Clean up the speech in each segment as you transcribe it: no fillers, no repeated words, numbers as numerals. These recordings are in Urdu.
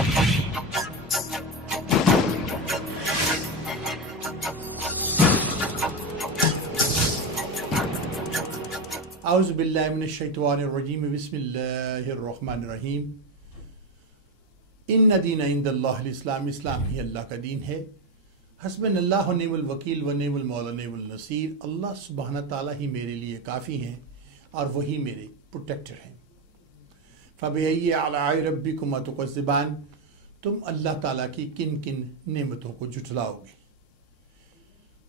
اعوذ باللہ من الشیطان الرجیم بسم اللہ الرحمن الرحیم ان دین عند اللہ الاسلام، اسلام ہی اللہ کا دین ہے۔ حسبنا اللہ و نعم الوکیل و نعم المولا نعم النصیر۔ اللہ سبحانہ تعالیٰ ہی میرے لیے کافی ہیں اور وہی میرے پروٹیکٹر ہیں۔ فبأي آلاء ربكما تكذبان، تم اللہ تعالیٰ کی کن کن نعمتوں کو جھٹلاؤ گے۔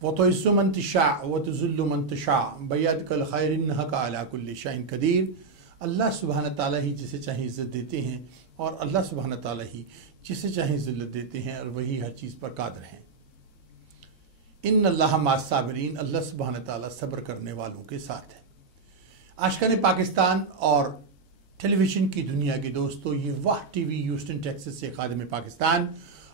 وَتُعِزُّ مَن تَشَاءُ وَتُذِلُّ مَن تَشَاءُ بِيَدِكَ الْخَيْرُ إِنَّكَ عَلَى كُلِّ شَيْءٍ قَدِيرٌ۔ اللہ سبحانہ تعالیٰ ہی جسے چاہے عزت دیتے ہیں اور اللہ سبحانہ تعالیٰ ہی جسے چاہے ذلت دیتے ہیں اور وہی ہر چیز پر قادر ہیں۔ ان اللہ مع الصابرین، اللہ سبحانہ تعالیٰ صبر کرنے والوں کے ساتھ ہے۔ عاشقان پاکستان اور ٹیلی ویژن کی دنیا کے دوستو، یہ واہ ٹی وی ہیوسٹن ٹیکساس سے خادم پاکستان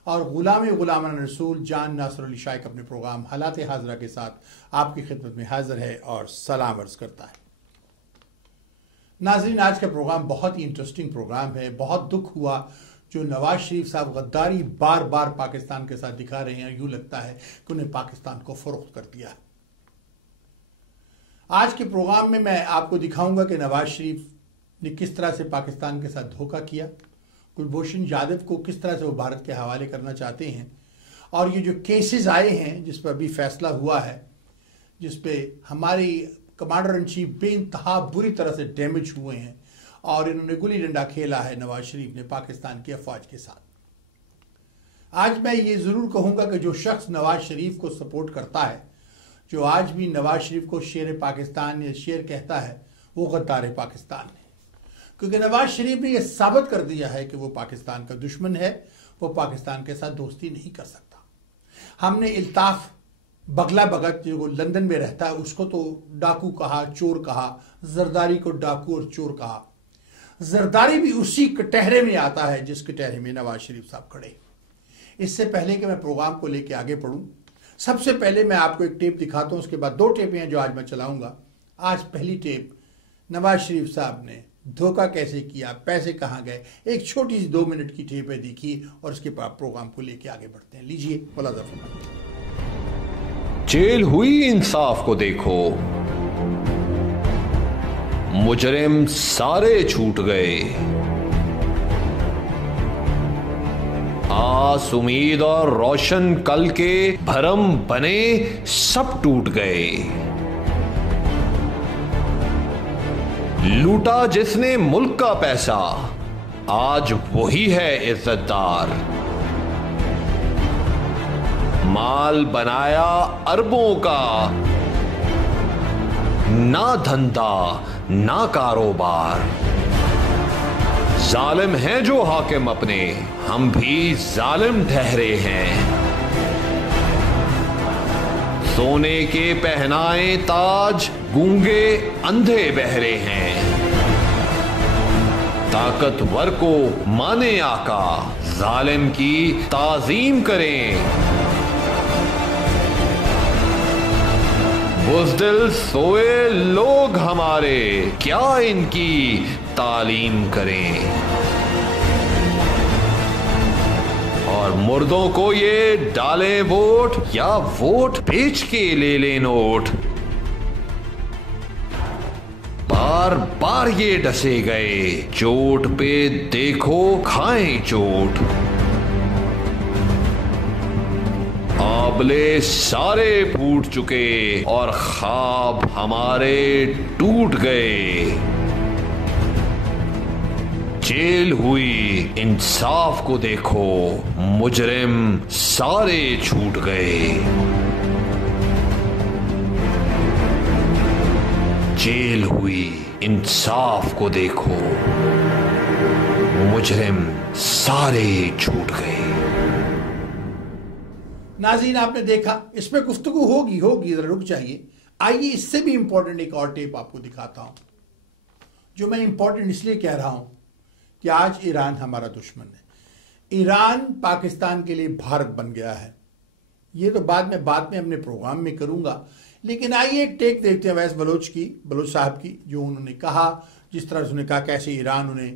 اور غلام رسول جان ناصر علی شائق اپنے پروگرام حالات حاضرہ کے ساتھ آپ کی خدمت میں حاضر ہے اور سلام عرض کرتا ہے۔ ناظرین، آج کا پروگرام بہت ہی انٹرسٹنگ پروگرام ہے۔ بہت دکھ ہوا جو نواز شریف صاحب غداری بار بار پاکستان کے ساتھ دکھا رہے ہیں، یوں لگتا ہے کہ انہیں پاکستان کو فروخت کر دیا۔ آج کے پروگرام میں آپ کو دکھاؤں گا کہ نواز شریف نے کس طرح سے پاکستان کے ساتھ دھوکہ کیا، کلبھوشن جادو کو کس طرح سے وہ بھارت کے حوالے کرنا چاہتے ہیں، اور یہ جو کیسز آئے ہیں جس پر ابھی فیصلہ ہوا ہے، جس پہ ہماری کمانڈر ان چیف بے انتہا بری طرح سے ڈیمیج ہوئے ہیں اور انہوں نے گلی ڈنڈا کھیلا ہے نواز شریف نے پاکستان کی افواج کے ساتھ۔ آج میں یہ ضرور کہوں گا کہ جو شخص نواز شریف کو سپورٹ کرتا ہے، جو آج بھی نواز شریف کو شیر پاکستان یا شیر کہتا ہے، وہ غدار پاکستان ہے، کیونکہ نواز شریف نے یہ ثابت کر دیا ہے کہ وہ پاکستان کا دشمن ہے، وہ پاکستان کے ساتھ دوستی نہیں کر سکتا۔ ہم نے الطاف بغلا بھگت جو لندن میں رہتا ہے اس کو تو ڈاکو کہا، چور کہا، زرداری کو ڈاکو اور چور کہا۔ زرداری بھی اسی کٹہرے میں آتا ہے جس کٹہرے میں نواز شریف صاحب کھڑے۔ اس سے پہلے کہ میں پروگرام کو لے کے آگے پڑھوں، سب سے پہلے میں آپ کو ایک ٹیپ دکھاتا ہوں، اس کے بعد دو ٹیپیں ہیں جو آج میں چلاؤں گا۔ آج پہلی ٹیپ نواز شریف صاحب نے دھوکہ کیسے کیا، پیسے کہاں گئے، ایک چھوٹی سی 2 منٹ کی ٹیپ ہے، دیکھیے اور اس کے بعد پروگرام کو لے کے آگے بڑھتے ہیں۔ لیجئے ملاحظہ فرمائیے۔ جیل ہوئی انصاف کو دیکھو، مجرم سارے چھوٹ گئے، آس امید اور روشن کل کے بھرم بنے سب ٹوٹ گئے، لوٹا جس نے ملک کا پیسہ آج وہی ہے عزت دار، مال بنایا اربوں کا، نہ دھندا نہ کاروبار، ظالم ہیں جو حاکم اپنے، ہم بھی ظالم ٹھہرے ہیں، سونے کے پہنائے تاج گونگے اندھے بہرے ہیں، طاقتور کو مانے آقا، ظالم کی تعظیم کریں، بزدل سوئے لوگ ہمارے، کیا ان کی تعلیم کریں، اور مردوں کو یہ ڈالیں ووٹ یا ووٹ بیچ کے لے لیں نوٹ، بار بار یہ ڈسے گئے، چوٹ پہ دیکھو کھائیں چوٹ، آبلے سارے پھوٹ چکے اور خواب ہمارے ٹوٹ گئے، جیل ہوئی انصاف کو دیکھو، مجرم سارے چھوٹ گئے، جیل ہوئی انصاف کو دیکھو، مجرم سارے چھوٹ گئے۔ ناظرین، آپ نے دیکھا، اس پہ گفتگو ہوگی، ذرا رک جائیے۔ آئیے اس سے بھی امپورٹنٹ ایک اور ٹیپ آپ کو دکھاتا ہوں، جو میں امپورٹنٹ اس لیے کہہ رہا ہوں کہ آج ایران ہمارا دشمن ہے، ایران پاکستان کے لیے بھارت بن گیا ہے۔ یہ تو بعد میں اپنے پروگرام میں کروں گا، لیکن آئیے ایک ٹیک دیکھتے ہیں اویس بلوچ صاحب کی، جو انہوں نے کہا، جس طرح سے انہوں نے کہا کیسے ایران انہیں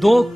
2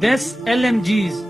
10 LMGs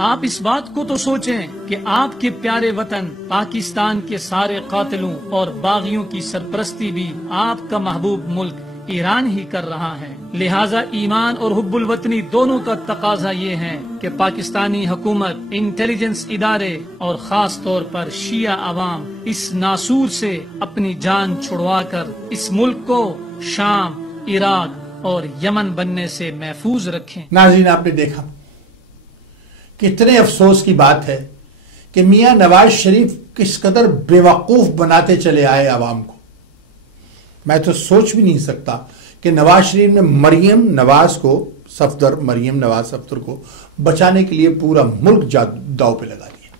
آپ اس بات کو تو سوچیں کہ آپ کے پیارے وطن پاکستان کے سارے قاتلوں اور باغیوں کی سرپرستی بھی آپ کا محبوب ملک ایران ہی کر رہا ہے۔ لہٰذا ایمان اور حب الوطنی دونوں کا تقاضا یہ ہے کہ پاکستانی حکومت، انٹیلیجنس ادارے اور خاص طور پر شیعہ عوام اس ناسور سے اپنی جان چھڑوا کر اس ملک کو شام، عراق اور یمن بننے سے محفوظ رکھیں۔ ناظرین، آپ نے دیکھا کتنے افسوس کی بات ہے کہ میاں نواز شریف کس قدر بے وقوف بناتے چلے آئے عوام کو۔ میں تو سوچ بھی نہیں سکتا کہ نواز شریف نے مریم نواز صفدر کو بچانے کے لیے پورا ملک داؤ پہ لگا دیا۔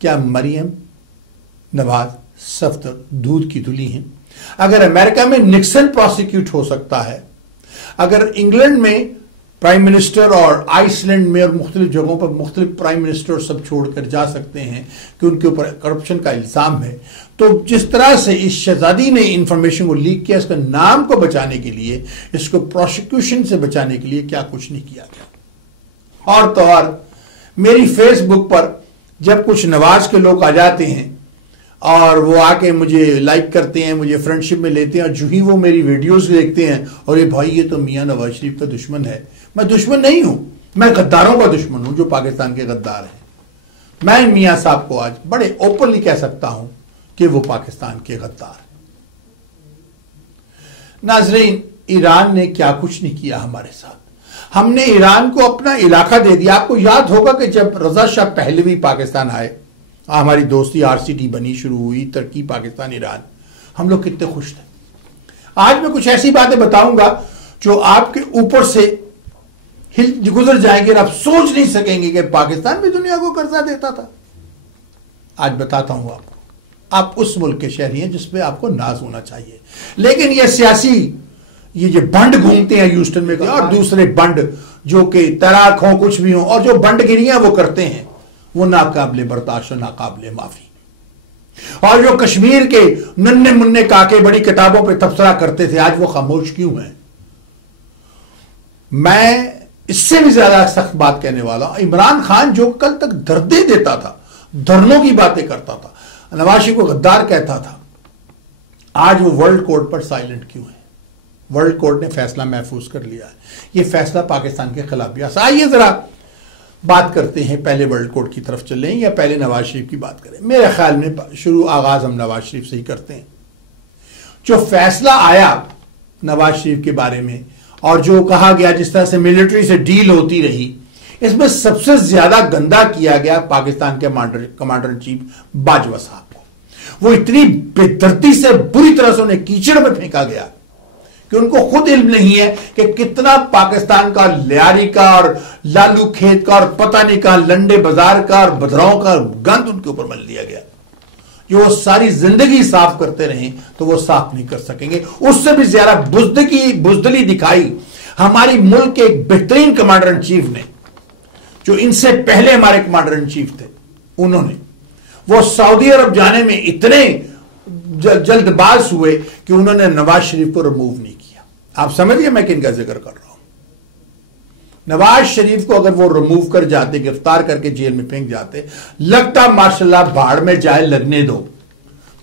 کیا مریم نواز صفدر دودھ کی دھلی ہیں؟ اگر امریکہ میں نکسن پروسیکیوٹ ہو سکتا ہے، اگر انگلینڈ میں پرائم منسٹر اور آئس لینڈ میں اور مختلف جگہوں پر مختلف پرائم منسٹر سب چھوڑ کر جا سکتے ہیں کہ ان کے اوپر کرپشن کا الزام ہے، تو جس طرح سے اس شہزادی نے انفارمیشن کو لیک کیا، اس کا نام کو بچانے کے لیے، اس کو پروسیکیوشن سے بچانے کے لیے کیا کچھ نہیں کیا گیا۔ اور تو اور میری فیس بک پر جب کچھ نواز کے لوگ آ جاتے ہیں اور وہ آ کے مجھے لائک کرتے ہیں، مجھے فرینڈشپ میں لیتے ہیں، اور جو ہی وہ میری ویڈیوز دیکھتے ہیں اور یہ بھائی یہ تو میاں نواز شریف کا دشمن ہے، میں دشمن نہیں ہوں، میں غداروں کا دشمن ہوں جو پاکستان کے غدار ہیں۔ میں میاں صاحب کو آج بڑے اوپنلی کہہ سکتا ہوں کہ وہ پاکستان کے غدار ہیں۔ ناظرین، ایران نے کیا کچھ نہیں کیا ہمارے ساتھ۔ ہم نے ایران کو اپنا علاقہ دے دیا۔ آپ کو یاد ہوگا کہ جب رضا شاہ پہلوی پاکستان آئے، ہماری دوستی RCT بنی، شروع ہوئی ترقی پاکستان ایران، ہم لوگ کتنے خوش تھے۔ آج میں کچھ ایسی باتیں بتاؤں گا جو آپ کے اوپر سے گزر جائیں گے اور آپ سوچ نہیں سکیں گے کہ پاکستان بھی دنیا کو قرضہ دیتا تھا۔ آج بتاتا ہوں آپ کو، آپ اس ملک کے شہری ہیں جس پہ آپ کو ناز ہونا چاہیے، لیکن یہ سیاسی یہ جو بنڈ گھومتے ہیں ہیوسٹن میں اور دوسرے بنڈ جو کہ تیراک ہوں کچھ بھی ہوں، اور جو بنڈ گریاں وہ کرتے ہیں، وہ ناقابل برداشت و ناقابل معافی۔ اور جو کشمیر کے ننھے منھے کاکے بڑی کتابوں پہ تبصرہ کرتے تھے، آج وہ خاموش کیوں ہیں؟ میں اس سے بھی زیادہ سخت بات کہنے والا ہوں۔ عمران خان جو کل تک دردے دیتا تھا، دھرنوں کی باتیں کرتا تھا، نواز شریف کو غدار کہتا تھا، آج وہ ورلڈ کورٹ پر سائلنٹ کیوں ہے؟ ورلڈ کورٹ نے فیصلہ محفوظ کر لیا ہے، یہ فیصلہ پاکستان کے خلاف بھی۔ آئیے ذرا بات کرتے ہیں، پہلے ورلڈ کورٹ کی طرف چلیں یا پہلے نواز شریف کی بات کریں؟ میرے خیال میں آغاز ہم نواز شریف سے ہی کرتے ہیں۔ جو فیصلہ آیا نواز شریف کے بارے میں اور جو کہا گیا جس طرح سے ملٹری سے ڈیل ہوتی رہی، اس میں سب سے زیادہ گندا کیا گیا پاکستان کے کمانڈر ان چیف باجوہ صاحب کو۔ وہ اتنی بے دردی سے بری طرح سے انہیں کیچڑ میں پھینکا گیا کہ ان کو خود علم نہیں ہے کہ کتنا پاکستان کا لیاری کا اور لالو کھیت کا اور پتہ نہیں کا لنڈے بازار کا اور بدراؤں کا گند ان کے اوپر مل دیا گیا۔ جو وہ ساری زندگی صاف کرتے رہیں تو وہ صاف نہیں کر سکیں گے۔ اس سے بھی زیادہ بزدلی دکھائی ہماری ملک کے ایک بہترین کمانڈر ان چیف نے، جو ان سے پہلے ہمارے کمانڈر ان چیف تھے۔ انہوں نے وہ سعودی عرب جانے میں اتنے جلد باز ہوئے کہ انہوں نے نواز شریف کو ریموو نہیں کیا۔ آپ سمجھئے میں کن کا ذکر کر رہا ہوں؟ نواز شریف کو اگر وہ ریموو کر جاتے، گرفتار کر کے جیل میں پھینک جاتے، لگتا ماشاءاللہ بھاڑ میں جائے لگنے دو،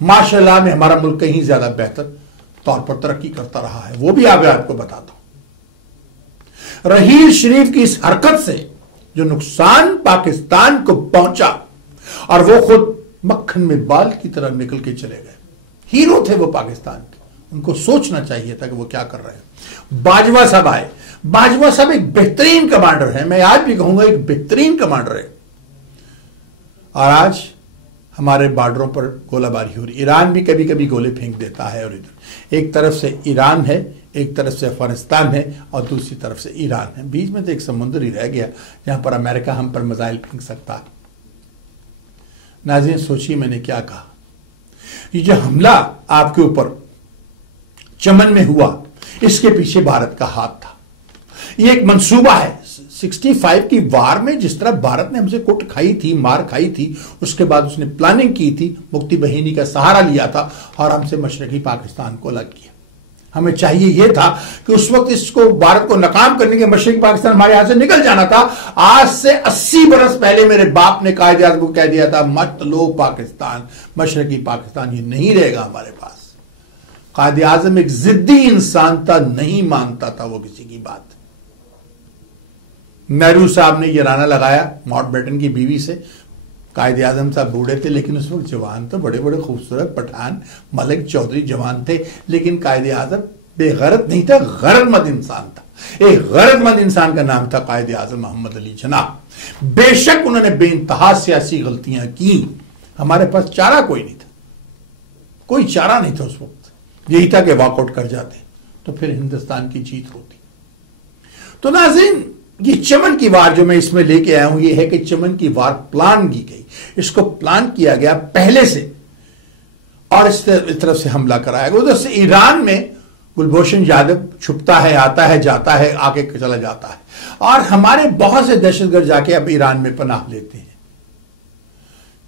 ماشاءاللہ میں ہمارا ملک کہیں زیادہ بہتر طور پر ترقی کرتا رہا ہے۔ وہ بھی آپ کو بتاتا ہوں۔ رحیل شریف کی اس حرکت سے جو نقصان پاکستان کو پہنچا، اور وہ خود مکھن میں بال کی طرح نکل کے چلے گئے، ہیرو تھے وہ پاکستان کے، ان کو سوچنا چاہیے تھا کہ وہ کیا کر رہے ہیں۔ باجوہ صاحب آئے، باجوہ صاحب ایک بہترین کمانڈر ہے، میں آج بھی کہوں گا ایک بہترین کمانڈر ہے، اور آج ہمارے بارڈروں پر گولہ باری ہو رہی۔ ایران بھی کبھی کبھی گولے پھینک دیتا ہے، اور ادھر ایک طرف سے ایران ہے، ایک طرف سے افغانستان ہے، اور دوسری طرف سے ایران ہے، بیچ میں تو ایک سمندر ہی رہ گیا جہاں پر امریکہ ہم پر میزائل پھینک سکتا ہے۔ ناظرین سوچیے میں نے کیا کہا، یہ جو حملہ آپ کے اوپر چمن میں ہوا، اس کے پیچھے بھارت کا ہاتھ تھا۔ یہ ایک منصوبہ ہے۔ 65 کی وار میں جس طرح بھارت نے ہم سے کٹ کھائی تھی، مار کھائی تھی، اس کے بعد اس نے پلاننگ کی تھی، مفتی بہینی کا سہارا لیا تھا اور ہم سے مشرقی پاکستان کو الگ کیا۔ ہمیں چاہیے یہ تھا کہ اس وقت اس کو بھارت کو ناکام کرنے کے مشرقی پاکستان ہمارے یہاں سے نکل جانا تھا. آج سے 80 برس پہلے میرے باپ نے قائد اعظم کو کہہ دیا تھا مت لو پاکستان، مشرقی پاکستان یہ نہیں رہے گا ہمارے پاس. قائد اعظم ایک ضدی انسان تھا، نہیں مانتا تھا وہ کسی کی بات. نہرو صاحب نے یہ رانا لگایا ماؤنٹ بیٹن کی بیوی سے. قائد اعظم صاحب بوڑھے تھے لیکن اس وقت جوان تھے، بڑے بڑے خوبصورت پٹھان ملک چودھری جوان تھے، لیکن قائد اعظم بے غیرت نہیں تھا، غیرت مند انسان تھا. ایک غیرت مند انسان کا نام تھا قائد اعظم محمد علی جناح. بے شک انہوں نے بے انتہا سیاسی غلطیاں کی، ہمارے پاس چارہ کوئی نہیں تھا، کوئی چارہ نہیں تھا اس وقت. یہی تھا کہ واک آؤٹ کر جاتے تو پھر ہندوستان کی جیت ہوتی. تو ناظرین یہ چمن کی وار جو میں اس میں لے کے آیا ہوں یہ ہے کہ چمن کی وار پلان کی گئی، اس کو پلان کیا گیا پہلے سے اور اس طرف سے حملہ کرایا گیا. ادھر سے ایران میں گلبھوشن یادو چھپتا ہے، آتا ہے، جاتا ہے، آگے چلا جاتا ہے، اور ہمارے بہت سے دہشت گرد جا کے اب ایران میں پناہ لیتے ہیں.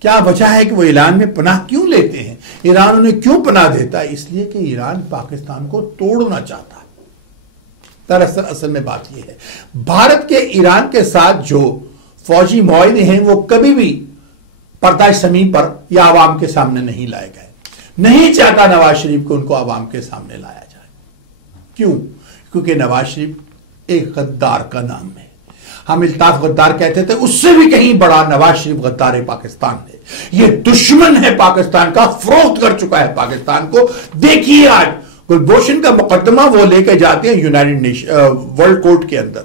کیا وجہ ہے کہ وہ ایران میں پناہ کیوں لیتے ہیں؟ ایران انہیں کیوں پناہ دیتا ہے؟ اس لیے کہ ایران پاکستان کو توڑنا چاہتا ہے. دراصل اصل میں بات یہ ہے بھارت کے ایران کے ساتھ جو فوجی معاہدے ہیں وہ کبھی بھی پردہ سمی پر یا عوام کے سامنے نہیں لائے گئے. نہیں چاہتا نواز شریف کو ان کو عوام کے سامنے لایا جائے. کیوں؟ کیونکہ نواز شریف ایک غدار کا نام ہے. ہم الطاف غدار کہتے تھے، اس سے بھی کہیں بڑا نواز شریف غدار پاکستان ہے. یہ دشمن ہے پاکستان کا، فروخت کر چکا ہے پاکستان کو. دیکھیے آج گلبھوشن کا مقدمہ وہ لے کے جاتے ہیں یونائٹڈ ورلڈ کورٹ کے اندر.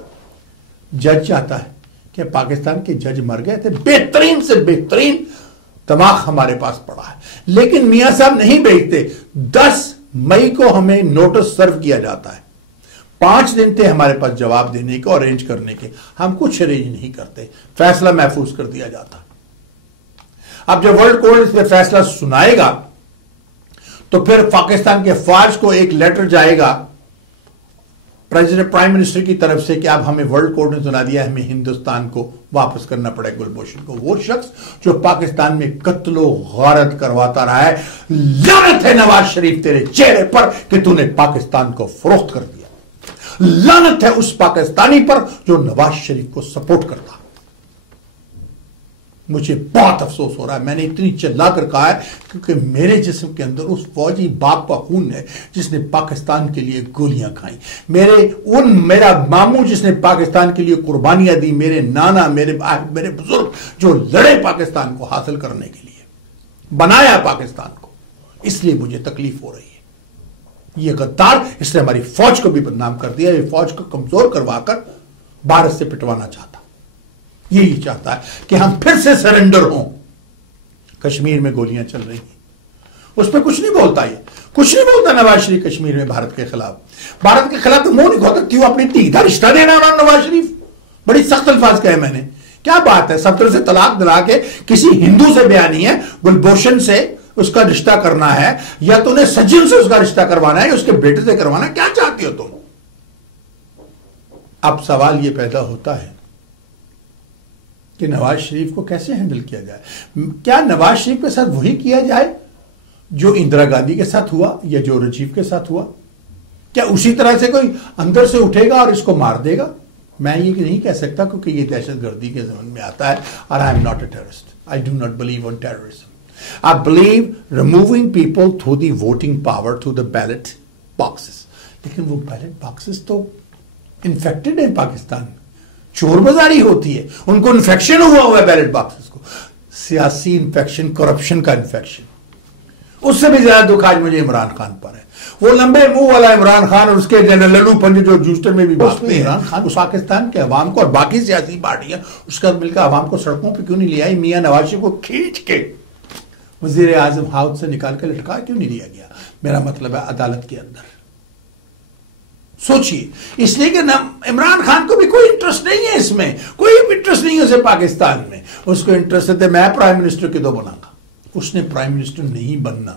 جج چاہتا ہے کہ پاکستان کے جج مر گئے تھے، بہترین سے بہترین دماغ ہمارے پاس پڑا ہے، لیکن میاں صاحب نہیں بیچتے. 10 مئی کو ہمیں نوٹس سرو کیا جاتا ہے، 5 دن تھے ہمارے پاس جواب دینے کے اور ارینج کرنے کے. ہم کچھ ارینج نہیں کرتے، فیصلہ محفوظ کر دیا جاتا. اب جب ورلڈ کورٹ اس پہ فیصلہ سنائے گا تو پھر پاکستان کے فوج کو ایک لیٹر جائے گا پرائم منسٹر کی طرف سے کہ اب ہمیں ورلڈ کورٹ نے سنا دیا ہمیں ہندوستان کو واپس کرنا پڑے گلبھوشن کو. وہ شخص جو پاکستان میں قتل و غارت کرواتا رہا ہے، لعنت ہے نواز شریف تیرے چہرے پر کہ تو نے پاکستان کو فروخت کر دیا. لعنت ہے اس پاکستانی پر جو نواز شریف کو سپورٹ کرتا. مجھے بہت افسوس ہو رہا ہے، میں نے اتنی چلا کر کہا ہے کیونکہ میرے جسم کے اندر اس فوجی باپ کا خون ہے جس نے پاکستان کے لیے گولیاں کھائیں. میرا ماموں جس نے پاکستان کے لیے قربانیاں دی، میرے نانا، میرے بزرگ جو لڑے پاکستان کو حاصل کرنے کے لیے، بنایا پاکستان کو. اس لیے مجھے تکلیف ہو رہی ہے. یہ غدار اس نے ہماری فوج کو بھی بدنام کر دیا، یہ فوج کو کمزور کروا کر بھارت سے پٹوانا چاہتا. یہی چاہتا ہے کہ ہم پھر سے سرنڈر ہوں. کشمیر میں گولیاں چل رہی ہیں، اس پہ کچھ نہیں بولتا. یہ کچھ نہیں بولتا نواز شریف کشمیر میں بھارت کے خلاف. بھارت کے خلاف تو منہ نہیں کھولتا. کیوں؟ اپنی دھی کا رشتہ دینا نواز شریف. بڑی سخت الفاظ کہے میں نے. کیا بات ہے؟ 70 سے طلاق دلا کے کسی ہندو سے بیان نہیں ہے گلبھوشن سے اس کا رشتہ کرنا ہے، یا تو نے سجن سے اس کا رشتہ کروانا ہے یا اس کے بیٹے سے کروانا ہے. کیا چاہتی ہو تم؟ اب سوال یہ پیدا ہوتا ہے کہ نواز شریف کو کیسے ہینڈل کیا جائے. کیا نواز شریف کے ساتھ وہی کیا جائے جو اندرا گاندھی کے ساتھ ہوا یا جو راجیو کے ساتھ ہوا؟ کیا اسی طرح سے کوئی اندر سے اٹھے گا اور اس کو مار دے گا؟ میں یہ نہیں کہہ سکتا کیونکہ یہ دہشت گردی کے ضمن میں آتا ہے اور I am not a terrorist. I do not believe on terrorism. I believe removing people through the voting power through the ballot boxes. لیکن وہ بیلٹ باکسز تو انفیکٹڈ ہیں پاکستان میں، چور بازاری ہوتی ہے، ان کو انفیکشن ہوا ہے بیلٹ باکسز کو. سیاسی انفیکشن، کرپشن کا انفیکشن. اس سے بھی زیادہ دکھ آج مجھے عمران خان پر ہے. وہ لمبے منہ والا عمران خان اور اس کے جنرل للو پنج جو جوسٹر میں بھی بھاگتے ہیں. عمران خان پاکستان کے عوام کو اور باقی سیاسی پارٹیاں اس کا مل کر عوام کو سڑکوں پہ کیوں نہیں لے آئی؟ میاں نواز شریف کو کھینچ کے وزیر اعظم ہاؤس سے نکال کے لٹکا کیوں نہیں لیا گیا؟ میرا مطلب ہے عدالت کے اندر. سوچئے، اس لیے کہ عمران خان کو بھی کوئی انٹرسٹ نہیں ہے اس میں، کوئی انٹرسٹ نہیں ہے اسے پاکستان میں. اس کو انٹرسٹ ہے میں پرائم منسٹر کدو بنا گا. اس نے پرائم منسٹر نہیں بننا.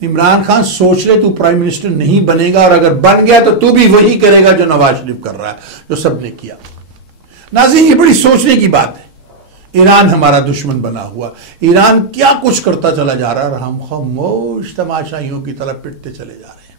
عمران خان سوچ لے تو پرائم منسٹر نہیں بنے گا، اور اگر بن گیا تو بھی وہی کرے گا جو نواز شریف کر رہا ہے، جو سب نے کیا. ناظرین یہ بڑی سوچنے کی بات ہے. ایران ہمارا دشمن بنا ہوا، ایران کیا کچھ کرتا چلا جا رہا ہے اور ہم خاموش تماشائیوں کی طرح پٹتے چلے جا رہے ہیں.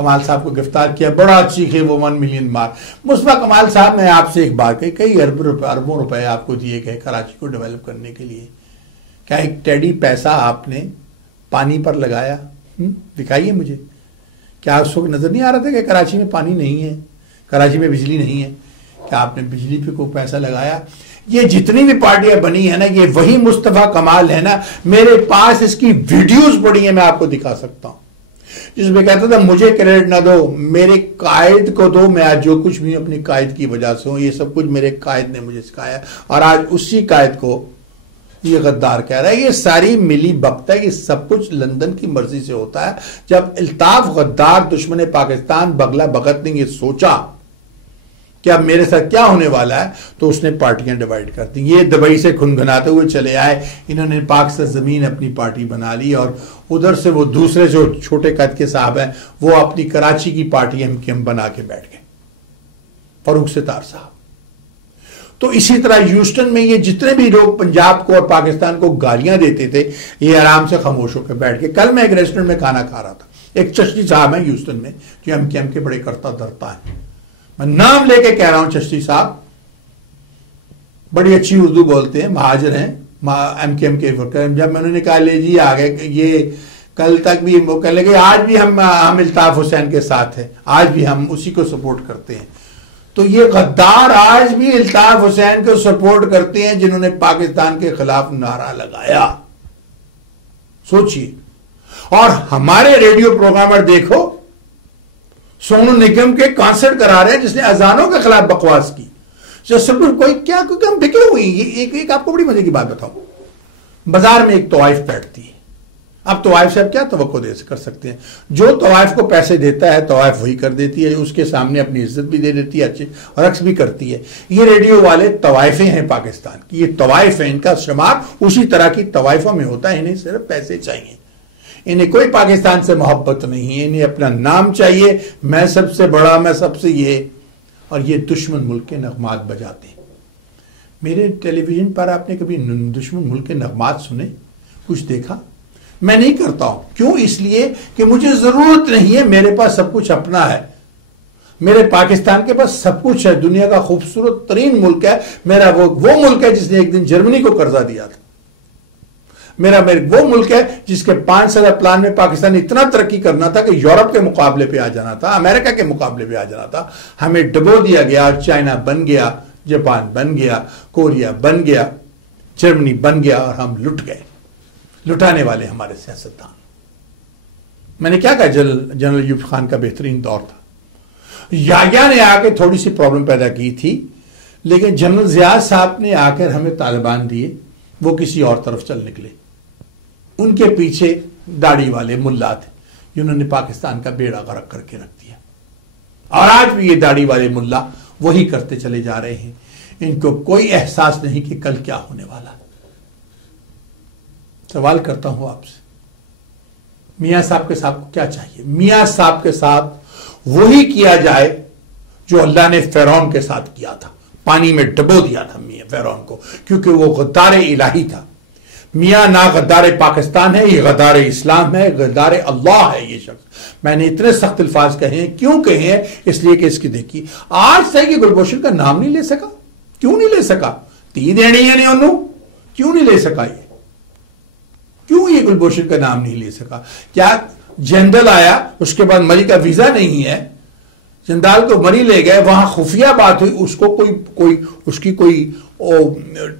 کمال صاحب کو گرفتار کیا، بڑا چیخے وہ 1 ملین مار۔ مصطفیٰ کمال صاحب میں آپ سے ایک بات کہی، کئی اربوں روپے آپ کو دیے گئے کراچی کو ڈیولپ کرنے کے لیے، کیا ایک ٹیڈی پیسہ آپ نے پانی پر لگایا؟ دکھائیے مجھے، کیا اس وقت نظر نہیں آ رہا تھا کہ کراچی میں پانی نہیں ہے، کراچی میں بجلی نہیں ہے؟ کیا آپ نے بجلی پہ کوئی پیسہ لگایا؟ یہ جتنی بھی پارٹیاں بنی ہیں نا، یہ وہی مصطفیٰ کمال ہے نا، میرے پاس اس کی ویڈیوز پڑی ہیں، میں آپ کو دکھا سکتا ہوں، جس میں کہتا تھا مجھے کریڈٹ نہ دو، میرے قائد کو دو، میں آج جو کچھ بھی اپنی قائد کی وجہ سے ہوں، یہ سب کچھ میرے قائد نے مجھے سکھایا، اور آج اسی قائد کو یہ غدار کہہ رہا ہے۔ یہ ساری ملی بھگت ہے، یہ سب کچھ لندن کی مرضی سے ہوتا ہے۔ جب الطاف غدار دشمن پاکستان بغلہ بغت نے یہ سوچا کہ اب میرے ساتھ کیا ہونے والا ہے، تو اس نے پارٹیاں ڈیوائیڈ کر دی۔ یہ دبئی سے کھنگھناتے ہوئے چلے آئے، انہوں نے پاک سے زمین اپنی پارٹی بنا لی، اور ادھر سے وہ دوسرے جو چھوٹے قد کے صاحب ہیں وہ اپنی کراچی کی پارٹی MKM بنا کے بیٹھ گئے، فاروق ستار صاحب۔ تو اسی طرح ہیوسٹن میں یہ جتنے بھی لوگ پنجاب کو اور پاکستان کو گالیاں دیتے تھے، یہ آرام سے خاموش ہو کے بیٹھ کے۔ کل میں ایک ریسٹورنٹ میں کھانا کھا رہا تھا، ایک چشتی صاحب ہیں ہیوسٹن میں جو MKM کے بڑے کرتا دھرتا ہیں، میں نام لے کے کہہ رہا ہوں، چشتی صاحب بڑی اچھی اردو بولتے ہیں، مہاجر ہیں، MKM کے ورکر۔ جب میں نے کہا لے جی آ گئے، یہ کل تک بھی وہ کہہ لگے آج بھی ہم الطاف حسین کے ساتھ ہیں، آج بھی ہم اسی کو سپورٹ کرتے ہیں۔ تو یہ غدار آج بھی الطاف حسین کو سپورٹ کرتے ہیں جنہوں نے پاکستان کے خلاف نعرہ لگایا، سوچئے۔ اور ہمارے ریڈیو پروگرامر دیکھو، سونو نگم کے کانسرٹ کرا رہے ہیں جس نے اذانوں کے خلاف بکواس کی، کوئی کیا، کیونکہ ہم بکے ہوئی۔ ایک آپ کو بڑی مزے کی بات بتاؤں، بازار میں ایک طوائف بیٹھتی ہے، اب طوائف سے اب کیا توقع کر سکتے ہیں؟ جو طوائف کو پیسے دیتا ہے طوائف وہی کر دیتی ہے، اس کے سامنے اپنی عزت بھی دے دیتی ہے، اچھے رقص بھی کرتی ہے۔ یہ ریڈیو والے طوائفیں ہیں پاکستان کی، یہ طوائف ہیں، ان کا شمار اسی طرح کی طوائفوں میں ہوتا ہے، انہیں صرف پیسے چاہیے، انہیں کوئی پاکستان سے محبت نہیں ہے، انہیں اپنا نام چاہیے، میں سب سے بڑا، میں سب سے یہ، اور یہ دشمن ملک کے نغمات بجاتے ہیں۔ میرے ٹیلی ویژن پر آپ نے کبھی دشمن ملک کے نغمات سنے، کچھ دیکھا؟ میں نہیں کرتا ہوں، کیوں؟ اس لیے کہ مجھے ضرورت نہیں ہے، میرے پاس سب کچھ اپنا ہے، میرے پاکستان کے پاس سب کچھ ہے، دنیا کا خوبصورت ترین ملک ہے میرا، وہ ملک ہے جس نے ایک دن جرمنی کو قرضہ دیا تھا، میرا وہ ملک ہے جس کے 5 سالہ پلان میں پاکستان اتنا ترقی کرنا تھا کہ یورپ کے مقابلے پہ آ جانا تھا، امریکہ کے مقابلے پہ آ جانا تھا، ہمیں ڈبو دیا گیا، چائنا بن گیا، جاپان بن گیا، کوریا بن گیا، جرمنی بن گیا، اور ہم لٹ گئے، لٹانے والے ہمارے سیاستدان۔ میں نے کیا کہا، جنرل ایوب خان کا بہترین دور تھا، یاگیا نے آ کے تھوڑی سی پرابلم پیدا کی تھی، لیکن جنرل ضیاء صاحب نے آ کر ہمیں طالبان دیے، وہ کسی اور طرف چل نکلے، ان کے پیچھے داڑھی والے ملا تھے جنہوں نے پاکستان کا بیڑا غرق کر کے رکھ دیا، اور آج بھی یہ داڑھی والے ملا وہی کرتے چلے جا رہے ہیں، ان کو کوئی احساس نہیں کہ کل کیا ہونے والا۔ سوال کرتا ہوں آپ سے، میاں صاحب کے ساتھ کیا چاہیے؟ میاں صاحب کے ساتھ وہی کیا جائے جو اللہ نے فرعون کے ساتھ کیا تھا، پانی میں ڈبو دیا تھا میاں فرعون کو، کیونکہ وہ غدار الہی تھا۔ میاں نہ غدار پاکستان ہے، یہ غدار اسلام ہے، غدار اللہ ہے یہ شخص۔ میں نے اتنے سخت الفاظ کہے ہیں، کیوں کہے ہیں؟ اس لیے کہ اس کی دیکھی آج سے کہ گلبھوشن کا نام نہیں لے سکا، کیوں نہیں لے سکا؟ تی دینی ہے نہیں انہوں، کیوں نہیں لے سکا؟ یہ کیوں یہ گلبھوشن کا نام نہیں لے سکا؟ کیا جنرل آیا اس کے بعد مری کا ویزا نہیں ہے، جندال کو مری لے گئے، وہاں خفیہ بات ہوئی، اس کو اس کی کوئی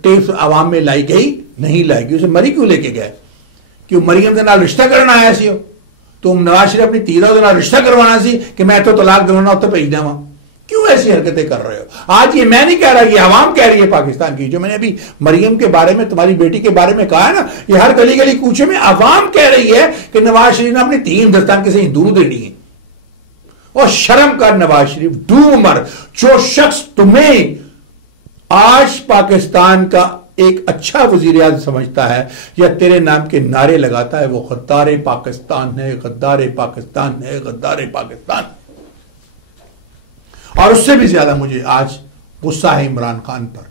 ٹیپ عوام میں لائی گئی نہیں، لائی گئی، اسے مری کیوں لے کے گئے؟ کیوں مریم کے نال رشتہ کرنا آیا سی ہو؟ تم نواز شریف اپنی تیرہ کے نال رشتہ کروانا سی کہ میں تو طلاق دلوانا تو بھیج دیں، کیوں ایسی حرکتیں کر رہے ہو؟ آج یہ میں نہیں کہہ رہا، یہ عوام کہہ رہی ہے پاکستان کی، جو میں نے ابھی مریم کے بارے میں، تمہاری بیٹی کے بارے میں کہا ہے نا، یہ ہر گلی گلی کوچے میں عوام کہہ رہی ہے کہ نواز شریف نے اپنی 3 ہندوستان کے سے دور دینی ہے۔ اور شرم کر نواز شریف، ڈوب مر، جو شخص تمہیں آج پاکستان کا ایک اچھا وزیر اعظم سمجھتا ہے یا تیرے نام کے نعرے لگاتا ہے، وہ غدار پاکستان ہے، غدار پاکستان ہے، غدار پاکستان۔ اور اس سے بھی زیادہ مجھے آج غصہ ہے عمران خان پر۔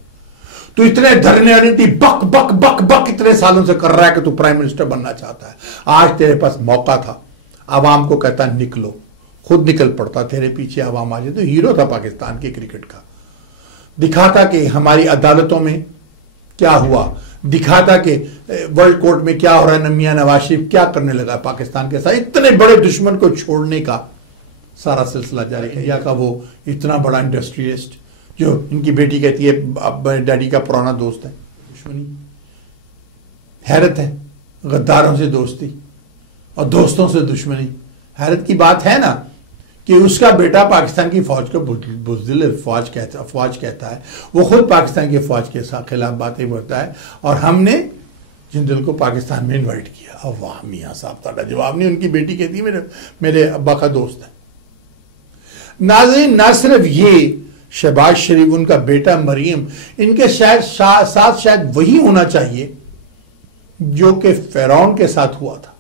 تو اتنے دھرنے اور بک بک بک بک اتنے سالوں سے کر رہا ہے کہ تو پرائم منسٹر بننا چاہتا ہے، آج تیرے پاس موقع تھا، عوام کو کہتا نکلو، خود نکل پڑتا تیرے پیچھے عوام آ جائے. تو ہیرو تھا پاکستان کے کرکٹ کا. دکھاتا کہ ہماری عدالتوں میں کیا ہوا, دکھاتا کہ ورلڈ کورٹ میں کیا ہو رہا ہے, میاں نواز شریف کیا کرنے لگا پاکستان کے ساتھ. اتنے بڑے دشمن کو چھوڑنے کا سارا سلسلہ جاری. انڈیا کا وہ اتنا بڑا انڈسٹریلسٹ جو ان کی بیٹی کہتی ہے ڈیڈی کا پرانا دوست ہے. دشمنی, حیرت ہے. غداروں سے دوستی اور دوستوں سے دشمنی. حیرت کی بات ہے نا کہ اس کا بیٹا پاکستان کی فوج کا بزدل فوج کہتا ہے. وہ خود پاکستان کی فوج کے خلاف باتیں بولتا ہے. اور ہم نے جنرل کو پاکستان میں انوائٹ کیا. اب واہ میاں صاحب کا جواب نہیں. ان کی بیٹی کہتی ہے میرے ابا کا دوست ہے. ناظرین, نہ صرف یہ, شہباز شریف, ان کا بیٹا مریم, ان کے ساتھ شاید وہی ہونا چاہیے جو کہ فرعون کے ساتھ ہوا تھا.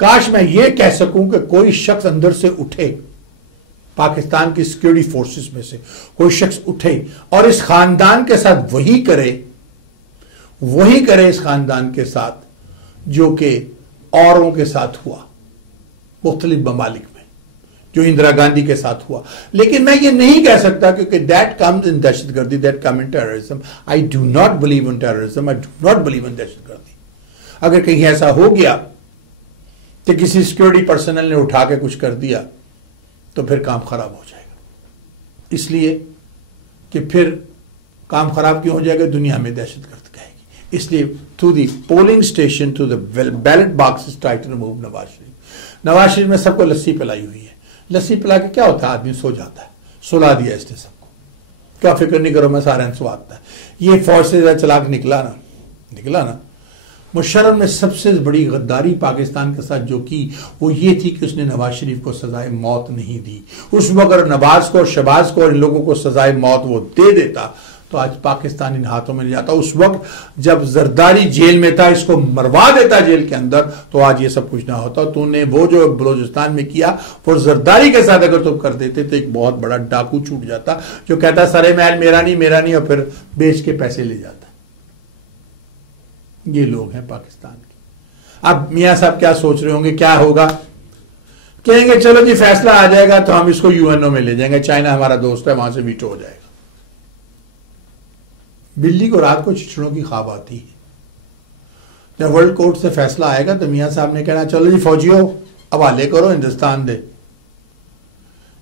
کاش میں یہ کہہ سکوں کہ کوئی شخص اندر سے اٹھے, پاکستان کی سیکیورٹی فورسز میں سے کوئی شخص اٹھے اور اس خاندان کے ساتھ وہی کرے اس خاندان کے ساتھ جو کہ اوروں کے ساتھ ہوا مختلف ممالک میں, جو اندرا گاندھی کے ساتھ ہوا. لیکن میں یہ نہیں کہہ سکتا کیونکہ دیٹ کمز ان دہشت گردی, that come in terrorism. I do not believe in terrorism, I do not believe in دہشت گردی. اگر کہیں ایسا ہو گیا کہ کسی سیکیورٹی پرسنل نے اٹھا کے کچھ کر دیا تو پھر کام خراب ہو جائے گا. اس لیے کہ پھر کام خراب کیوں ہو جائے گا, دنیا میں دہشت گرد کہے گی. اس لیے to the polling station, to the ballot box try to remove Nawaz Sharif. Nawaz Sharif میں سب کو لسی پلائی ہوئی ہے. لسی پلا کے کیا ہوتا ہے, آدمی سو جاتا ہے. سلا دیا اس نے سب کو, کیا فکر نہیں کرو میں سارا سواتا ہے. یہ فوج سے زیادہ چلاک نکلا نا. مشرف نے سب سے بڑی غداری پاکستان کے ساتھ جو کی وہ یہ تھی کہ اس نے نواز شریف کو سزائے موت نہیں دی. اس وقت اگر نواز کو اور شہباز کو اور ان لوگوں کو سزائے موت وہ دے دیتا تو آج پاکستان ان ہاتھوں میں نہیں جاتا. اس وقت جب زرداری جیل میں تھا, اس کو مروا دیتا جیل کے اندر, تو آج یہ سب کچھ نہ ہوتا. تو نے وہ جو بلوچستان میں کیا وہ زرداری کے ساتھ اگر تم کر دیتے تو ایک بہت بڑا ڈاکو چھوٹ جاتا جو کہتا سرے محل میرا نہیں اور پھر بیچ کے پیسے لے جاتا. یہ لوگ ہیں پاکستان کے. اب میاں صاحب کیا سوچ رہے ہوں گے, کیا ہوگا, کہیں گے چلو جی فیصلہ آ جائے گا تو ہم اس کو UN میں لے جائیں گے, چائنا ہمارا دوست ہے, وہاں سے ویٹو ہو جائے گا. بلی کو رات کو چچڑوں کی خواب آتی ہے. جب ورلڈ کورٹ سے فیصلہ آئے گا تو میاں صاحب نے کہنا چلو جی فوجیوں حوالے کرو, ہندوستان دے.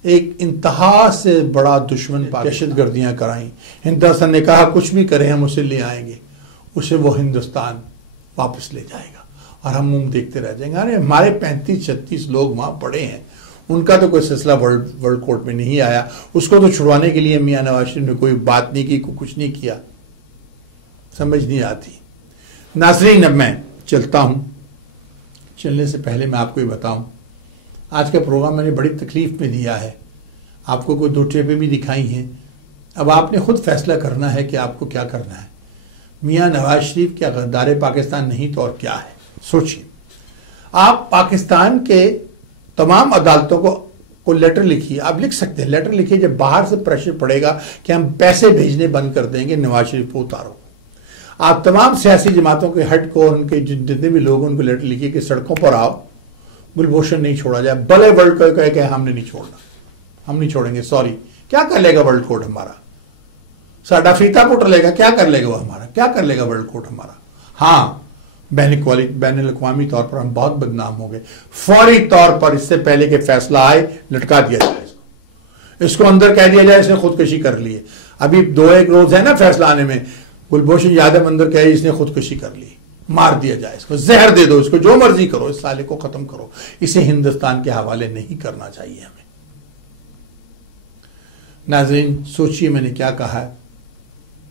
ایک انتہا سے بڑا دشمن دہشت گردیاں کرائیں. ہندوستان نے کہا کچھ بھی کریں ہم اسے لے آئیں گے. اسے وہ ہندوستان واپس لے جائے گا اور ہم منہ دیکھتے رہ جائیں گے. ارے ہمارے 35-36 لوگ وہاں پڑے ہیں, ان کا تو کوئی سلسلہ ورلڈ کورٹ میں نہیں آیا. اس کو تو چھڑوانے کے لیے میاں نواز شریف نے کوئی بات نہیں کی, کچھ نہیں کیا. سمجھ نہیں آتی. ناظرین, اب میں چلتا ہوں. چلنے سے پہلے میں آپ کو یہ بتاؤں, آج کا پروگرام میں نے بڑی تکلیف میں دیا ہے. آپ کو کوئی 2 ٹیپیں بھی دکھائی ہیں. اب آپ نے خود فیصلہ کرنا ہے کہ آپ کو کیا کرنا ہے. میاں نواز شریف کیا غدار پاکستان نہیں تو اور کیا ہے. سوچیے, آپ پاکستان کے تمام عدالتوں کو لیٹر لکھیے. آپ لکھ سکتے ہیں, لیٹر لکھیے. جب باہر سے پریشر پڑے گا کہ ہم پیسے بھیجنے بند کر دیں گے, نواز شریف کو اتارو. آپ تمام سیاسی جماعتوں کے ہیڈ کو, ان کے جتنے بھی لوگ, ان کو لیٹر لکھیے کہ سڑکوں پر آؤ, گلبھوشن نہیں چھوڑا جائے. بھلے ورلڈ کو کہے کہ ہم نے نہیں چھوڑنا, ہم نہیں چھوڑیں گے. سوری, کیا کر لے گا ورلڈ کورٹ ہمارا؟ ساڈا فیتا پٹ لے گا, کیا کر لے گا وہ ہمارا, کیا کر لے گا ورلڈ کورٹ ہمارا؟ ہاں, بین الاقوامی طور پر ہم بہت بدنام ہو گئے. فوری طور پر اس سے پہلے کہ فیصلہ آئے لٹکا دیا جائے. اس کو اندر کہہ دیا جائے اس نے خودکشی کر لی ہے. ابھی 2-1 روز ہے نا فیصلہ آنے میں, گلبھوشن یادو اندر کہے اس نے خودکشی کر لی. مار دیا جائے اس کو, زہر دے دو اس کو, جو مرضی کرو, اس سالے کو ختم کرو. اسے ہندوستان کے حوالے نہیں کرنا چاہیے ہمیں. ناظرین سوچئے میں نے کیا کہا ہے.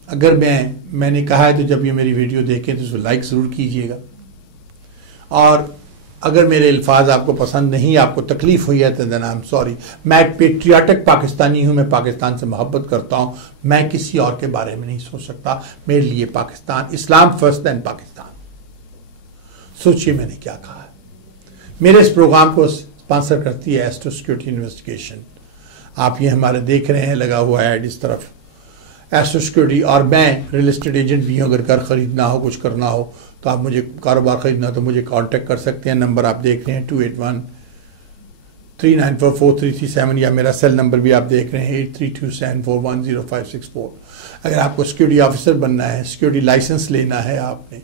اگر میں نے کہا ہے تو جب یہ میری ویڈیو دیکھیں تو اس کو لائک ضرور کیجئے گا. اور اگر میرے الفاظ آپ کو پسند نہیں, آپ کو تکلیف ہوئی ہے تو دین آئی ایم سوری. میں ایک پیٹریاٹک پاکستانی ہوں, میں پاکستان سے محبت کرتا ہوں. میں کسی اور کے بارے میں نہیں سوچ سکتا. میرے لیے پاکستان, اسلام فرسٹ دین پاکستان. سوچئے میں نے کیا کہا ہے. میرے اس پروگرام کو اسپانسر کرتی ہے ایسٹرو سیکیورٹی انویسٹیگیشن. آپ یہ ہمارے دیکھ رہے ہیں لگا ہوا ایڈ اس طرف, ایسٹرو سیکیورٹی. اور میں ریل اسٹیٹ ایجنٹ بھی ہوں. اگر گھر خریدنا ہو, کچھ کرنا ہو تو آپ مجھے, کاروبار خریدنا تو مجھے کانٹیکٹ کر سکتے ہیں. نمبر آپ دیکھ رہے ہیں 281 3944-337 یا میرا سیل نمبر بھی آپ دیکھ رہے ہیں 8327410564. اگر آپ کو سیکیورٹی آفیسر بننا ہے, سیکیورٹی لائسنس لینا ہے, آپ نے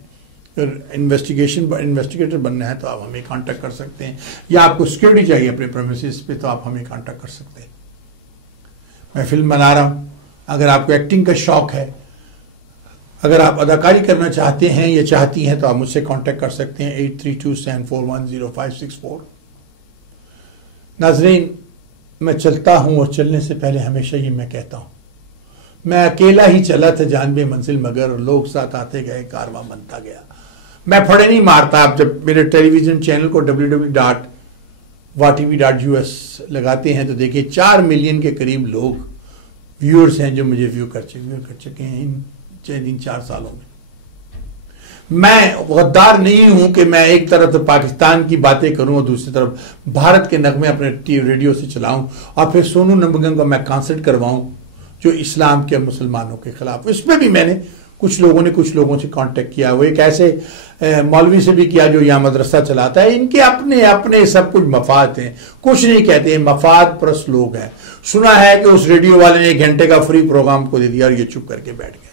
انویسٹیگیٹر بننا ہے تو آپ ہمیں کانٹیکٹ کر سکتے ہیں, یا آپ کو سیکیورٹی چاہیے اپنے پریمیسز پہ تو آپ ہمیں کانٹیکٹ کر سکتے ہیں. میں فلم بنا رہا ہوں, اگر آپ کو ایکٹنگ کا شوق ہے, اگر آپ اداکاری کرنا چاہتے ہیں یا چاہتی ہیں تو آپ مجھ سے کانٹیکٹ کر سکتے ہیں 8327410564. ناظرین, میں چلتا ہوں اور چلنے سے پہلے ہمیشہ یہ میں کہتا ہوں, میں اکیلا ہی چلا تھا جانبے منزل مگر, لوگ ساتھ آتے گئے کارواں بنتا گیا. میں پھڑے نہیں مارتا. آپ جب میرے ٹیلی ویژن چینل کو www.watv.us لگاتے ہیں تو دیکھیں 4 ملین کے قریب لوگ ویورز ہیں جو مجھے ویو کر چکے ہیں ان 4 سالوں میں. میں غدار نہیں ہوں کہ میں ایک طرف تو پاکستان کی باتیں کروں اور دوسری طرف بھارت کے نغمے اپنے ریڈیو سے چلاؤں اور پھر سونو نمبگن کو میں کانسرٹ کرواؤں جو اسلام کے مسلمانوں کے خلاف. اس میں بھی میں نے کچھ لوگوں سے کانٹیکٹ کیا. وہ ایک ایسے مولوی سے بھی کیا جو یہاں مدرسہ چلاتا ہے. ان کے اپنے سب کچھ مفاد ہیں, کچھ نہیں کہتے ہیں, مفاد پرست لوگ ہیں. سنا ہے کہ اس ریڈیو والے نے 1 گھنٹے کا فری پروگرام کو دے دیا اور یہ چپ کر کے بیٹھ گئے.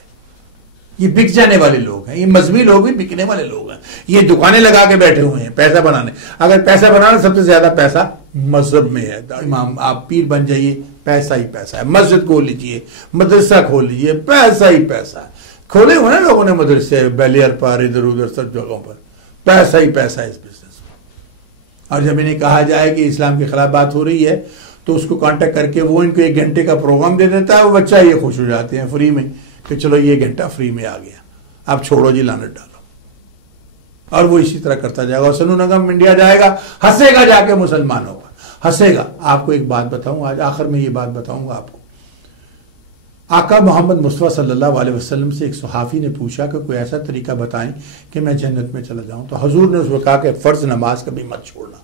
یہ بک جانے والے لوگ ہیں, یہ مذہبی لوگ بھی بکنے والے لوگ ہیں. یہ دکانیں لگا کے بیٹھے ہوئے ہیں پیسہ بنانے. اگر پیسہ بنانا سب سے زیادہ پیسہ مذہب میں ہے. امام آپ پیر بن جائیے, پیسہ ہی پیسہ ہے. مسجد کھول لیجئے, مدرسہ کھول لیجئے, پیسہ ہی پیسہ ہے. کھولے ہوئے نا لوگوں نے مدرسے بیلیر پر, ادھر ادھر سب جگہوں پر. پیسہ ہی پیسہ ہے اس بزنس میں. اور جب انہیں کہا جائے کہ اسلام کے خلاف بات ہو رہی ہے تو اس کو کانٹیکٹ کر کے وہ ان کو 1 گھنٹے کا پروگرام دے دیتا ہے. وہ بچہ یہ خوش ہو جاتے ہیں فری میں کہ چلو یہ گھنٹہ فری میں آ گیا, آپ چھوڑو جی لعنت ڈالو. اور وہ اسی طرح کرتا جائے گا. اور سنو نغم انڈیا جائے گا, ہنسے گا جا کے مسلمانوں پر, ہنسے گا. آپ کو ایک بات بتاؤں, آج آخر میں یہ بات بتاؤں گا آپ کو. آقا محمد مصطفیٰ صلی اللہ علیہ وسلم سے ایک صحافی نے پوچھا کہ کوئی ایسا طریقہ بتائیں کہ میں جنت میں چلا جاؤں. تو حضور نے اس کو کہا کہ فرض نماز کبھی مت چھوڑنا,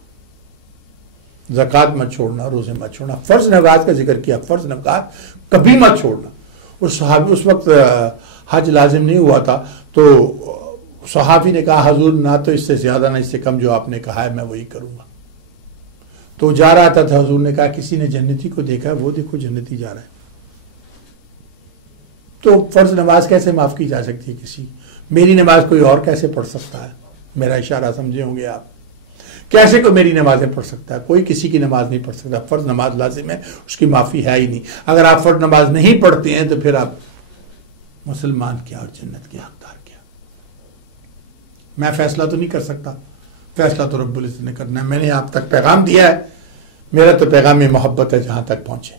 زکوٰۃ مت چھوڑنا, روزے مت چھوڑنا. فرض نماز کا ذکر کیا, فرض نماز کبھی مت چھوڑنا. اور صحابی اس وقت حج لازم نہیں ہوا تھا تو صحافی نے کہا حضور نہ تو اس سے زیادہ نہ اس سے کم جو آپ نے کہا ہے میں وہی کروں گا. تو جا رہا تھا حضور نے کہا کسی نے جنتی کو دیکھا ہے, وہ دیکھو جنتی جا رہا ہے. تو فرض نماز کیسے معاف کی جا سکتی ہے کسی؟ میری نماز کوئی اور کیسے پڑھ سکتا ہے؟ میرا اشارہ سمجھے ہوں گے آپ. کیسے کوئی میری نمازیں پڑھ سکتا ہے؟ کوئی کسی کی نماز نہیں پڑھ سکتا. فرض نماز لازم ہے, اس کی معافی ہے ہی نہیں. اگر آپ فرض نماز نہیں پڑھتے ہیں تو پھر آپ مسلمان کیا اور جنت کے حقدار کیا؟ میں فیصلہ تو نہیں کر سکتا, فیصلہ تو رب العزت نے کرنا ہے. میں نے آپ تک پیغام دیا ہے, میرا تو پیغام محبت ہے جہاں تک پہنچے.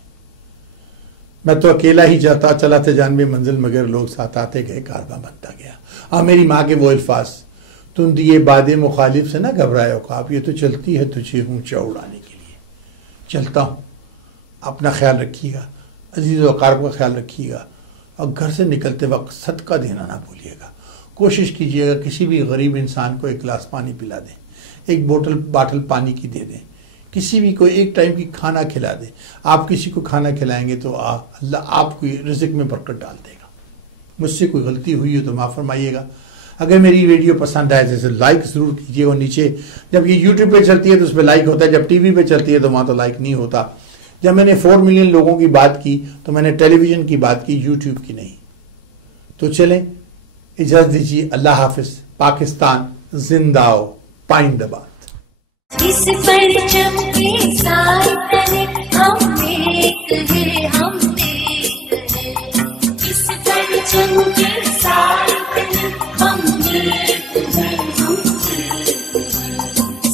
میں تو اکیلا ہی چلا تھا جانبے منزل مگر لوگ ساتھ آتے گئے کارواں بنتا گیا. اور میری ماں کے وہ الفاظ, تم دیے باد مخالف سے نہ گھبرائے عقاب, یہ تو چلتی ہے تجھے اونچا اڑانے کے لیے. چلتا ہوں, اپنا خیال رکھیے گا, عزیز و اقارب کا خیال رکھیے گا, اور گھر سے نکلتے وقت صدقہ دینا نہ بھولیے گا. کوشش کیجیے گا کسی بھی غریب انسان کو 1 گلاس پانی پلا دیں, 1 باٹل پانی کی دے دیں, کسی بھی کو 1 ٹائم کی کھانا کھلا دیں. آپ کسی کو کھانا کھلائیں گے تو اللہ آپ کو رزق میں برکت ڈال دے گا. مجھ سے کوئی غلطی ہوئی ہو تو معاف فرمائیے گا. اگر میری ویڈیو پسند آئے جیسے لائک ضرور کیجیے. اور نیچے جب یہ یوٹیوب پہ چلتی ہے تو اس پہ لائک ہوتا ہے, جب ٹی وی پہ چلتی ہے تو وہاں تو لائک نہیں ہوتا. جب میں نے 4 ملین لوگوں کی بات کی تو میں نے ٹیلی ویژن کی بات کی, یوٹیوب کی نہیں. تو چلیں, اجازت دیجیے. اللہ حافظ. پاکستان زندہ ہو, پائندہ باد. اس پرچم کے ساتھ ہم ایک ہیں, ہم ایک ہیں. اس پرچم کے ساتھ ہم ایک ہیں, ہم ایک ہیں.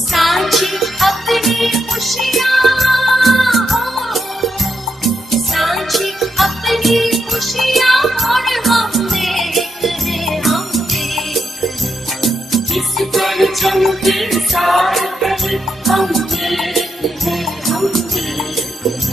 سانچی اپنی خوشیاں ہو, سانچی اپنی خوشیاں, اور ہم ایک ہیں, ہم ایک ہیں. اس پرچم کے ساتھ ہم ایک ہیں, ہم ایک ہیں.